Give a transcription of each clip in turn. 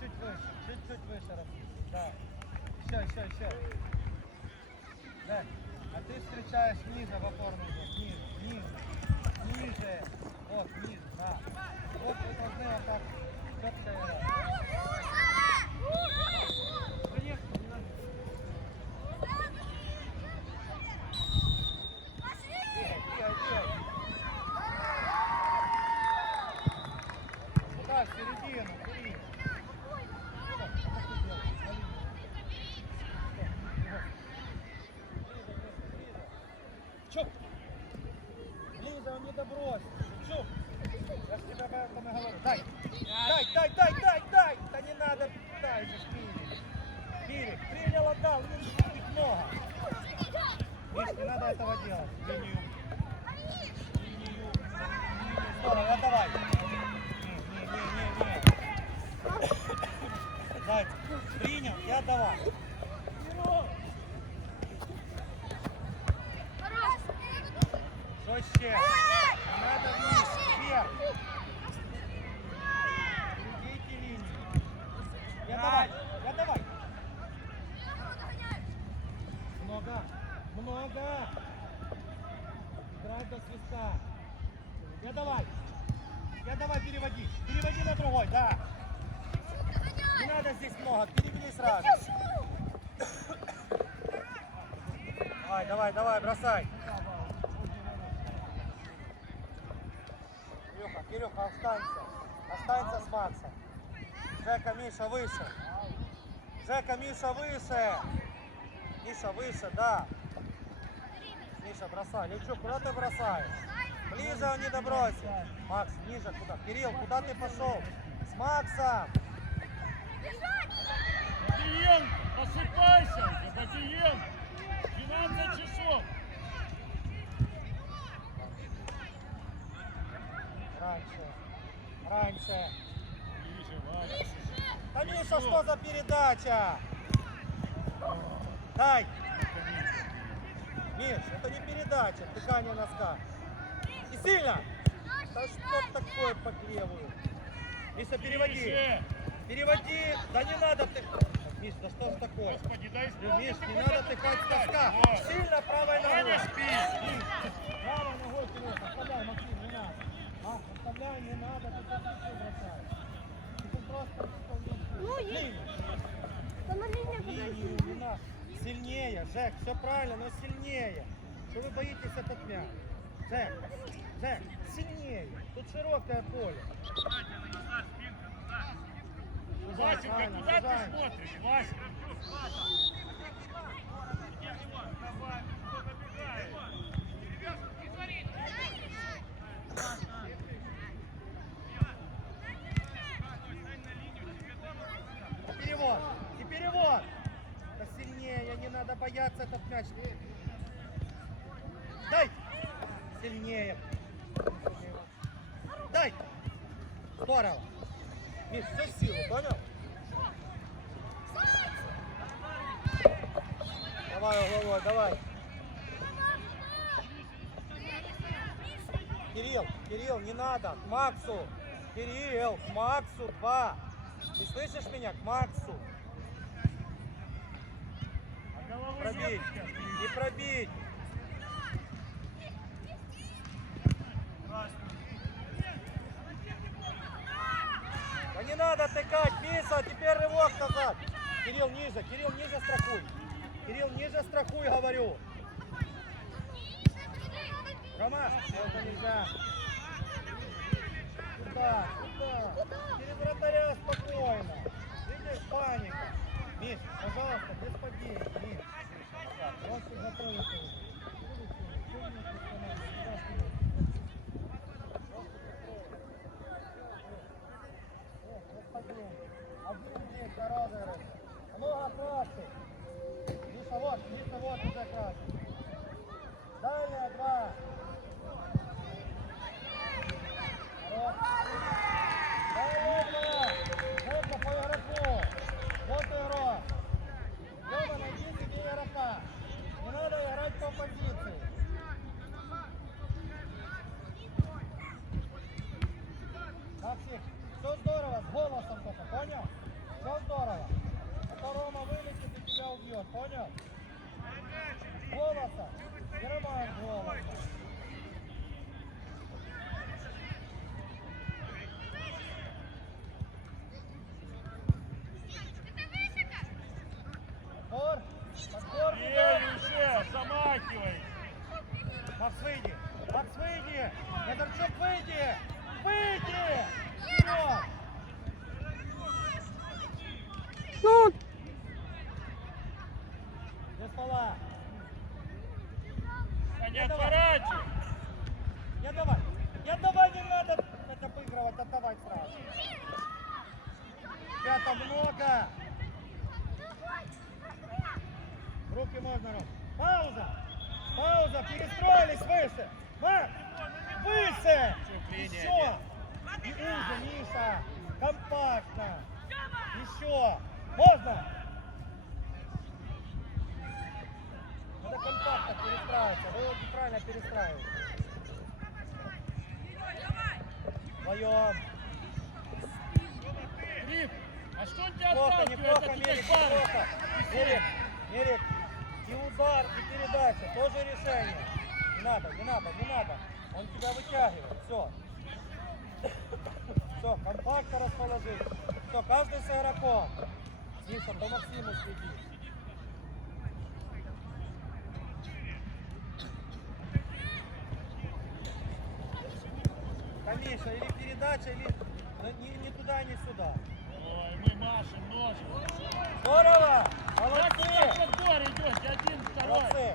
Чуть-чуть выше, чуть-чуть выше. Да. Еще, еще, еще. Да. А ты встречаешь ниже в опорный зон. Ниже, ниже. Ниже. Вот, ниже, да. Вот вы должны вот так четко играть. Конечно, не надо. Двигай, двигай, двигай. Сюда, в середину, Кирилл. Что? Что ты делаешь? На линию. Что? Ближе, он не добросит. Чук. Я ж тебе об этом и говорю. Дай. Дай, дай, дай, дай, дай. Да не надо. Дай же, Кирик. Кирик, принял, отдал. Не много. Миш, не надо этого делать. Линию. Линию. Здорово, отдавай. Не, не, не, не. Зайцев, принял и отдавай. Не надо вниз, вверх. Идите линию. Я давай, я давай. Много, много. Играй до свиста. Я давай. Я давай переводи. Переводи на другой, да. Не надо здесь много, перевели сразу. Давай, давай, давай, бросай. Кирюха, останься. Останься с Максом. Жека, Миша, выше. Жека, Миша, выше. Миша, выше, да. Миша, бросай. Левчук, куда ты бросаешь? Ближе он не добросит. Макс, ниже куда? Кирилл, куда ты пошел? С Максом. Бадиен, просыпайся, Бадиен. 12 часов. Раньше. Раньше. Ближе, Ваня. Да Миша, что за передача? Дай. Миш, это не передача, дыхание носка. И сильно. Да что такое по левую? Миша, переводи. Переводи. Да не надо ты. Миш, да что ж такое? Господи, дай Миш, не надо тыкать с носка. Сильно правой ногой. Правой ногой, Кирилл, подставляй, Максим, подставляй, не надо, ты ты бросаешь. Ты просто Ну, есть. Не надо. Сильнее, Жек, все правильно, но сильнее. Что вы боитесь этот мяч? Жек, Жек, сильнее. Тут широкое поле. Васенька, куда ты смотришь, Вася? И перевод, и перевод. Да бояться этот мяч. Дай. Сильнее. Дай. Здорово. Миш, все силу, понял? Давай угловой, давай. Кирилл, Кирилл, не надо, к Максу. Кирилл, к Максу, два. Ты слышишь меня? К Максу. А головы Пробить. Не пробить. Да не надо тыкать, Миса, теперь рывок назад. Кирилл, ниже, Кирилл, ниже страхуй. Кирилл, ниже страхуй, говорю. Рома, это нельзя. Сюда, сюда. Через вратаря спокойно. Видишь, паника. Миш, пожалуйста, без падений. Миш. Один Много красит. Миша, вот, вот уже красит. Далее два. Хорош. Далее два. Жека по игроку. Вот игрок. Лёва, найди себе игрока. Не надо играть по позиции. Максим, все здорово, с голосом только, понял? понял? Голоса. И Роман голоса. Подбор. Подбор. Бей уже, замахивай. Макс, выйди! Макс, выйди! Выйди! Вперед! Ну, До стола! А не отворачивай. Не давай! Не давай, не надо это обыгрывать, отдавай сразу! Пята много! Руки можно, Ром! Пауза! Пауза! Перестроились выше! Марк! Выше! Еще! И уже, Миша! Компактно! Еще! Можно! Надо компактно перестраиваться. Вы вот неправильно перестраиваете. Вдвоем. Рим, а что он тебя Плохо, неплохо, Мерик, неплохо. Мерик, Мерик. И удар, и передача. Тоже решение. Не надо, не надо, не надо. Он тебя вытягивает. Все. Все, компактно расположить. Все, каждый с игроком. Миша, по Максиму следи. Миша, или передача, или ни, ни туда, ни сюда. Машем, ножим. Здорово! Молодцы! на подбор идешь? Один, второй. Молодцы!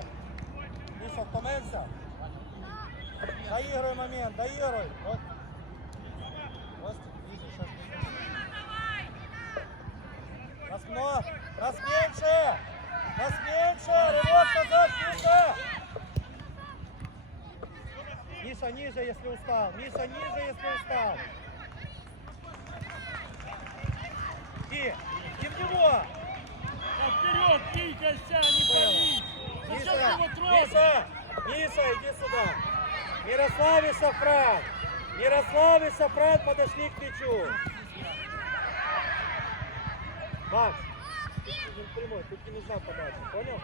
Миша, втомився? Доігруй момент, доігруй. От. Ось, видиш, ось. Нас много, нас меньше! Нас меньше! Рывок назад, Миша! Миша, ниже, если устал. Миша, ниже, если устал. И, и в него! Да вперед, двигайся, не боись. Зачем ты его Миша, трогаешь? Миша, Миша, иди сюда. Ярослав и Сафран. Ярослав и Сафран подошли к мячу. Макс, ты нужен прямой, тут не нужна подача, понял?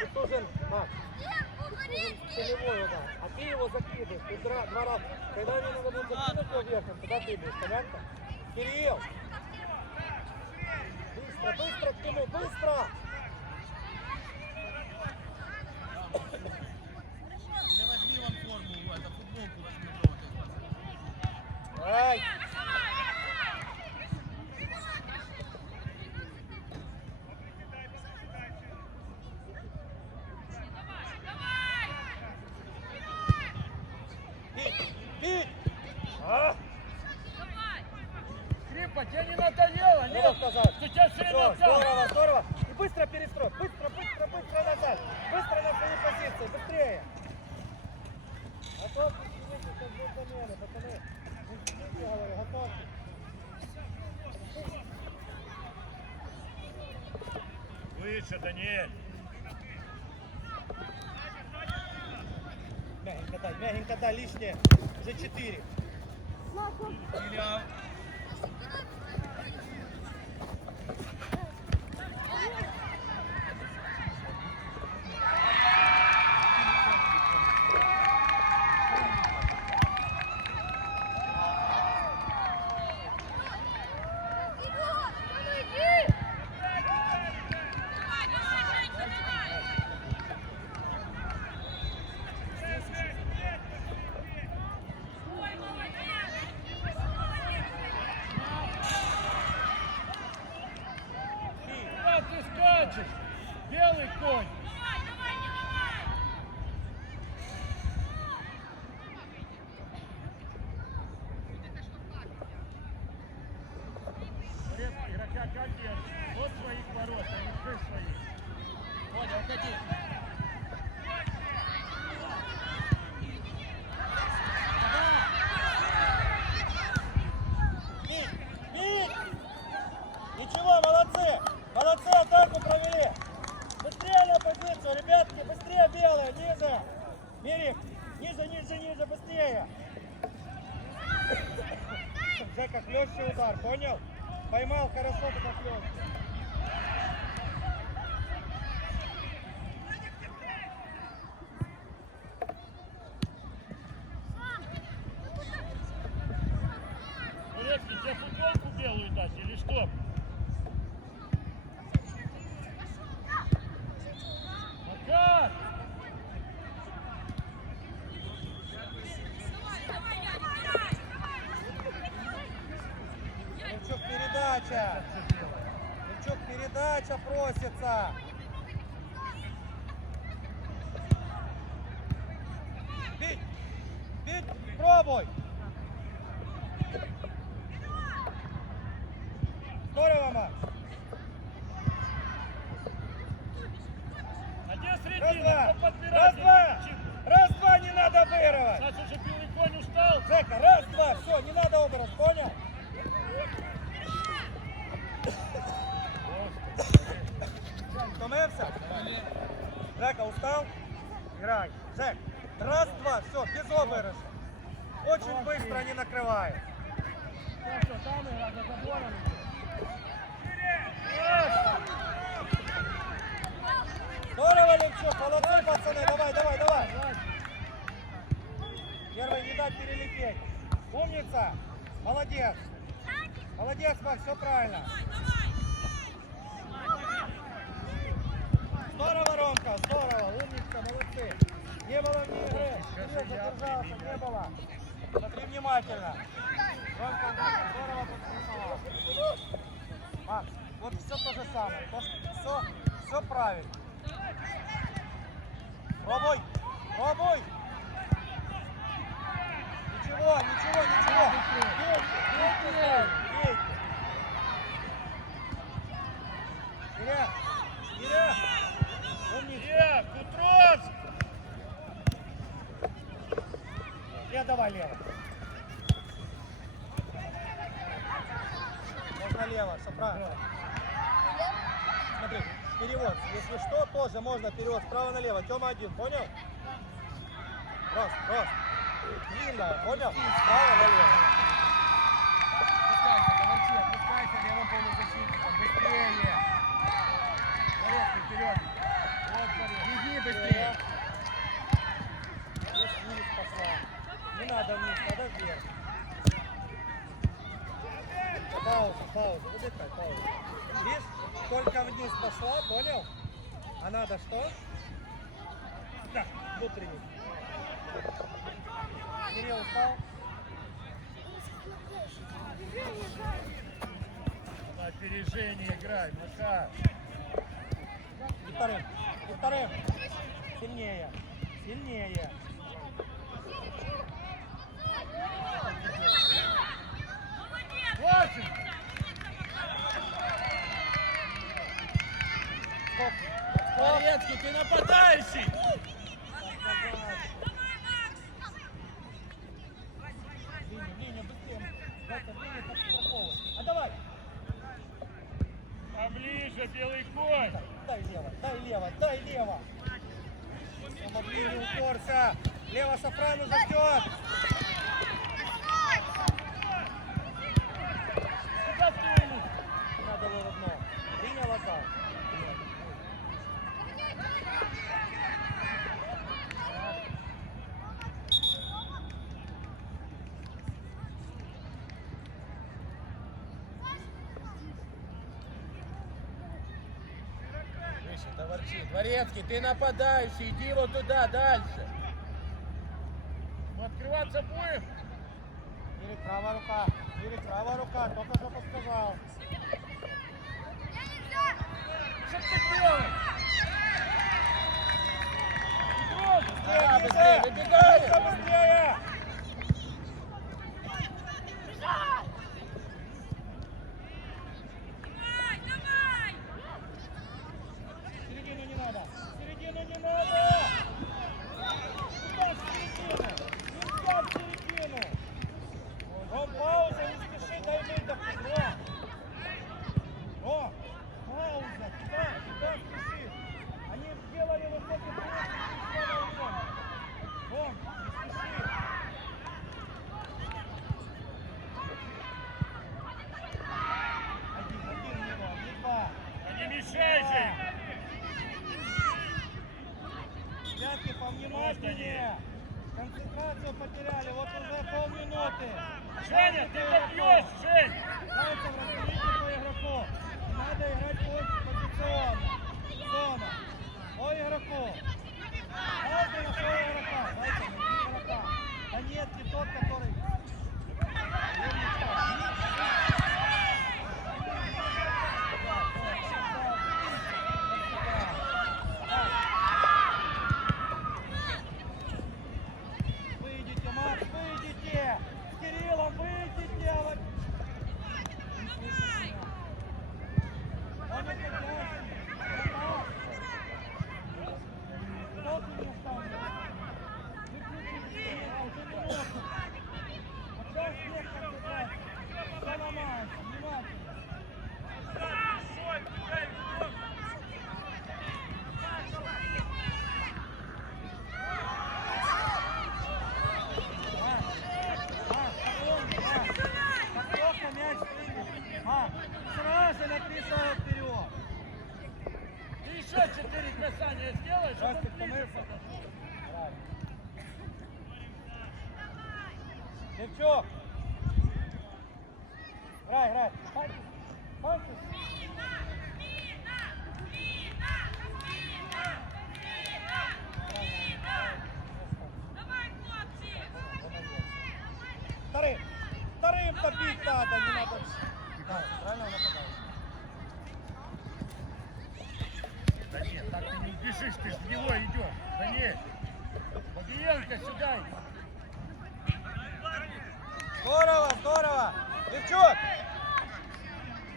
Тут нужен, Макс, целевой удар, а ты его закидываешь, ты дра- два раза. Когда ему надо будет закинуть его верхом, тогда ты будешь, понятно? Кирилл! Быстро, быстро к нему, быстро! Не возьми вон форму, это футболку возьми желтую. Ай! Бить! Бить! А! Скрипа, тебе не надоело, Ну, нет? сказать. Ты тебя все время Всё, здорово, отталкивает. здорово! И быстро перестрой! Быстро, быстро, быстро назад! Быстро на свои позиции! Быстрее! А то сейчас будут замены, пацаны! Не ждите, говорю, готовьте! Выше, Даниэль. Мягенько дай, мягенько дай, лишнее. Уже четыре. Маша. Илья, Куда ты скачешь? Белый конь. Порез игрока как Вот своих ворот, а не своих. Водя, уходи. Левский, тебе футболку белую дать или что? Макар! Лучок передача! Лучок передача просится! Устал? Играй. Жек, раз, два, все, без обыгрыша. Очень быстро они накрывают. Здорово, Левчук, молодцы, пацаны, давай, давай, давай. Первый не дать перелететь. Умница, молодец. Молодец, Макс, все правильно. Здорово, Ромка, здорово, умница, молодцы. Не было ни игры, Кирилл задержался, не было. Смотри внимательно. Ромка, здорово подстраховал. Макс, вот все то же самое, все, все правильно. Пробуй, пробуй. Ничего, ничего, ничего. Бейте, бейте, бейте. Киря, Я давай лево. Можно лево, правильно. Смотри, перевод. Если что, тоже можно перевод справа налево. Тема один, понял? Рост, рост. Длинная, понял? Справа налево. Опускайся, говори, опускайся левым полузащитником. Быстрее. Порезки вперед. Вот. Беги быстрее. Здесь вниз пошла. Не надо вниз, надо вверх. Пауза, пауза, выдыхай, пауза. Видишь, только вниз пошла, понял? А надо что? Да, внутренний. Кирилл упал. На опережение играй, Маша. И вторым, и вторым. Сильнее, сильнее. Турецкий, ты нападающий! А давай. Поближе, белый конь! Дай лево, дай лево, дай лево. Линию уперся. Лево Шафран уже ждет. Куда ты? Надо было дно. Принял атаку. Выше, товарчи. Дворецкий, ты нападающий. Иди вот туда, дальше. Мы открываться будем? Или правая рука. Или правая рука. Только что подсказал. Что ты делаешь? Быстрее, быстрее! Миша, быстрее! Середину не надо. Середину не надо. Куда в середину? Нельзя в середину. Ром, пауза, не спеши, дай выдохнуть. Ром. Ром, пауза. Куда? Куда спешишь? Они сделали высокий пресс, и пришла на угон. Ром, не спеши. Один, один не было, не два. Пятки повнимательнее. Концентрацию потеряли. Вот уже полминуты. Женя, ты добьешь, Жень! Зайцев, разберите по игроку. Надо играть по- позиционно. Зона. По игроку. Каждый на своего игрока. Зайцев, игрока. Да нет, не тот, который... Умничка. Еще четыре касания сделаешь, а Жастик потом ближе помылся? подошел. Грай. Девчок! Грай, грай. Пальцы. Пальцы. Вторым. Вторым топить надо, не надо. Да, правильно нападаешь. Да нет, так ты не бежишь, ты в него идешь. Да нет. Богиенко сюда. Здорово, здорово! Девчок!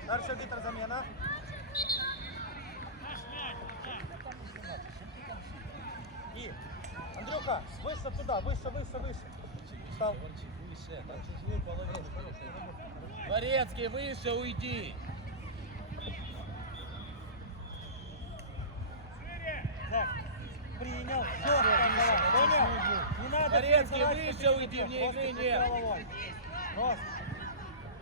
Дальше арбитр замена. И, Андрюха, выше туда, выше, выше, выше. Встал. Дворецкий, выше уйди. Так, принял. Все, понял? Не надо Дворецкий, пересылать выше просто игры крути нет. Просто.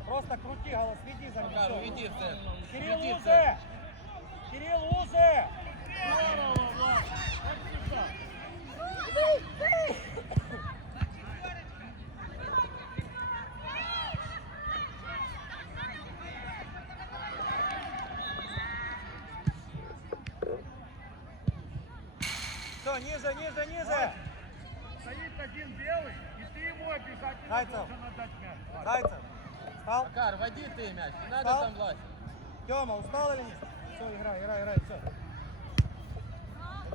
Просто крути голос, веди за ним. Макар, уйди в центр. Кирилл Уйди в Узе! Кирилл Узе! Здорово, Влад. Вот сюда. Все, ниже, ниже, ниже! Стоит один белый, и ты ему обязательно Зайцев. Зайцев! Встал? Макар, води ты мяч, не надо Встал? там влазить. Тёма, устал или нет? Все, играй, играй, играй, все.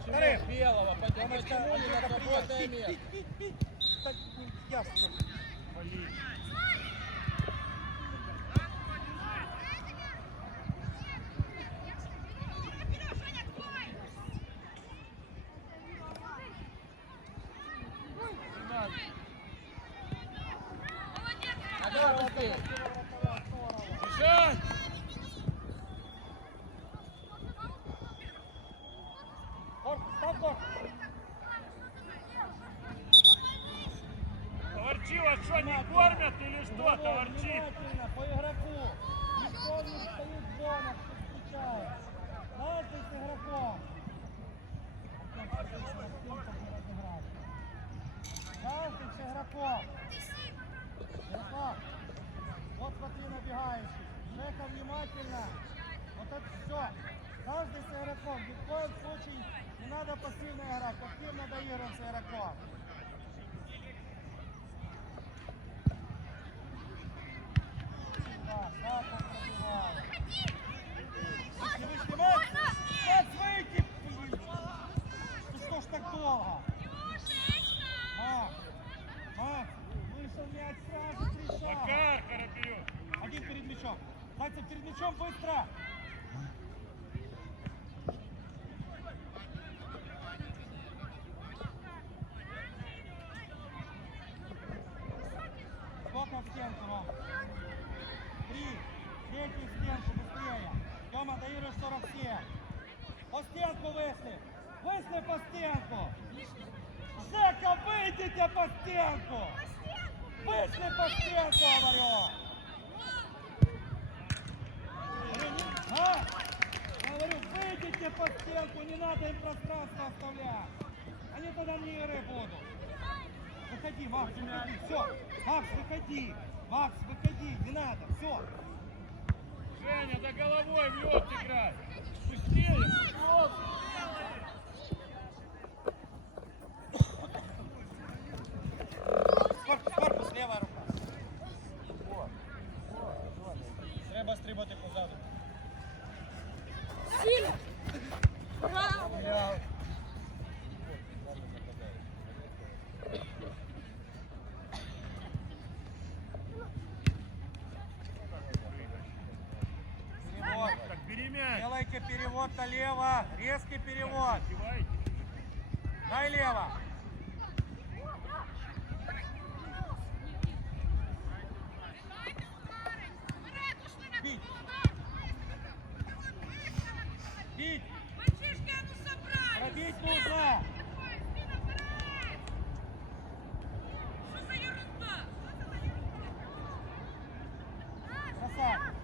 Вторым. белого? Тёмочка, почему не на свободное место? Так, ясно. Блин. Макар, быстрее. Бежать! Корпус, став корпус. Товарчи, вас что, не кормят или что, Головой, товарчи? Внимательно, по игроку. Никто не стоит в зонах, не стучает. Каждый с игроком. Каждый с игроком. Ярослав, вот смотри набегающий. Жека, внимательно. Вот это все. Каждый с игроком. Ни в коем случае не надо пассивно играть. Активно доигрываем с игроком. Да, да, блин! Ну что ж так долго? Вышел мяч сразу, шага. Макар. Один перед мячом. Зайцев перед мячом, быстро! Сколько в стенку, Ром? Три. Третий в стенку, быстрее. Тёма, доиграешь 47. По стенку вышли. Вышли по стенку. Жека, выйдите по стенку. Вышли по стенку, говорю. А? Говорю, выйдите по стенку, не надо им пространство оставлять. Они тогда не игры будут. Выходи, Макс, выходи, все. Макс, выходи. Макс, выходи, не надо, все. Женя, да головой в лед играй. Быстрее, вперед. Корпус, корпус, левая рука. Треба стрибати позаду. Сильно. Браво. Я... Перевод. Так, бери Делайте перевод налево. Резкий перевод. Дай лево. Бить. Бить. Пробить нужно. Красавец.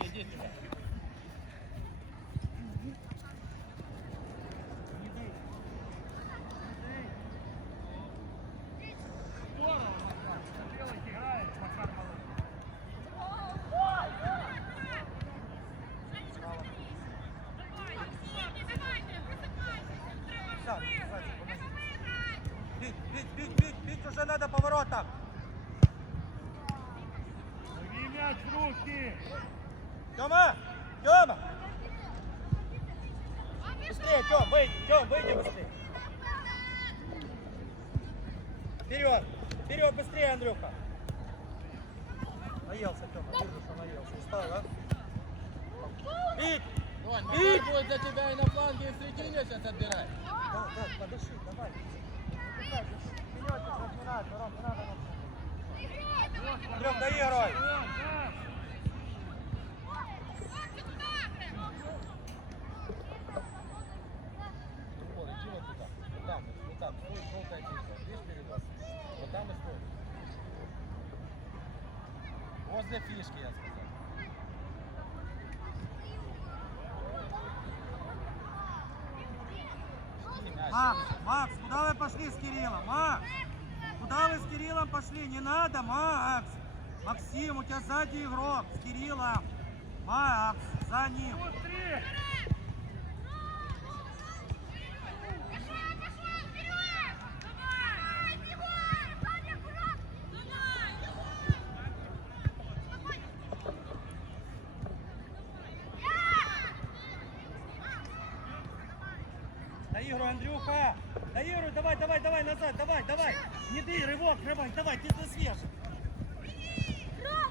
Иди сюда. Здорово, Макар. Белый играет, Макар молодец. Сам, Вася, помоги. Бить, бить, бить, бить, бить уже надо поворотом. Лови мяч в руки. Тёма! Тёма! Тём, выйди, Тём, выйди быстрее. Вперед, вперед, быстрее, Андрюха. Наелся, Тёма, вижу, что наелся. Устал, да? Бить! Бить! Будет за тебя и на фланге, и в середине сейчас отбирать. Да, да, подыши, давай. Вперед, сейчас не надо, Ром, не надо. Андрюх, доигрывай. Да, да. Егор, иди вот туда. Вот там, вот, вот там. Стой, желтая числа. Видишь перед вас? Вот там и стой. Возле фишки, я сказал. Макс, Макс, куда вы пошли с Кириллом, Макс? Куда вы с Кириллом пошли? Не надо, Макс! Максим, у тебя сзади игрок с Кириллом. Макс, за ним. Быстрее. Доигрывай, Андрюха! Доигрывай, давай, давай, давай, назад, давай, давай! Не ты, рывок, рывок, давай, ты, ты свеж!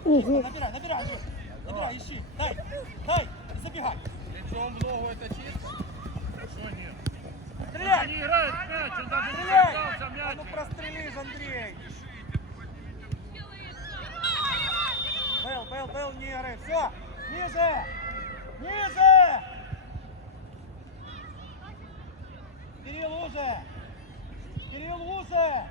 Набирай, набирай, Андрюх! Набирай, ищи, дай, дай, и забегай! Плечом в ногу это чисто? Что нет? Стреляй! Они играют в мяч, он даже не Стреляй! дождался А ну мяча. прострелишь, Андрей! Бэл, Бэл, Бэл, не играй, все! Ниже! Ниже! Кирилл уже! Кирилл уже!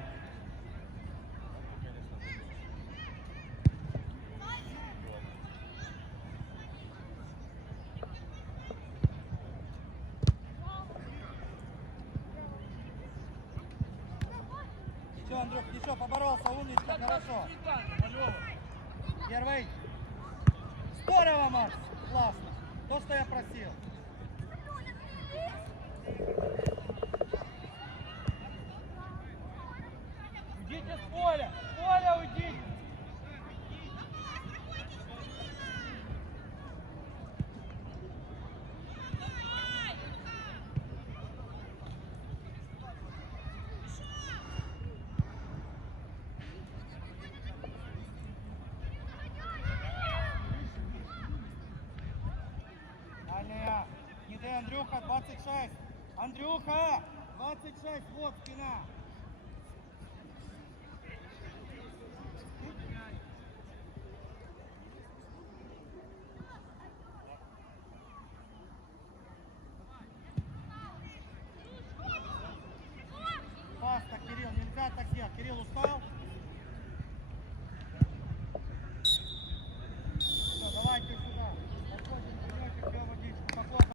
Ничего, Андрюх, ничего, поборолся, умничка, хорошо. Первый. Здорово, Макс. Классно. То, что я просил. Уйдите с поля. С поля уйдите. Далее. Не дай, Андрюха, 26. Андрюха, 26. Вот спина.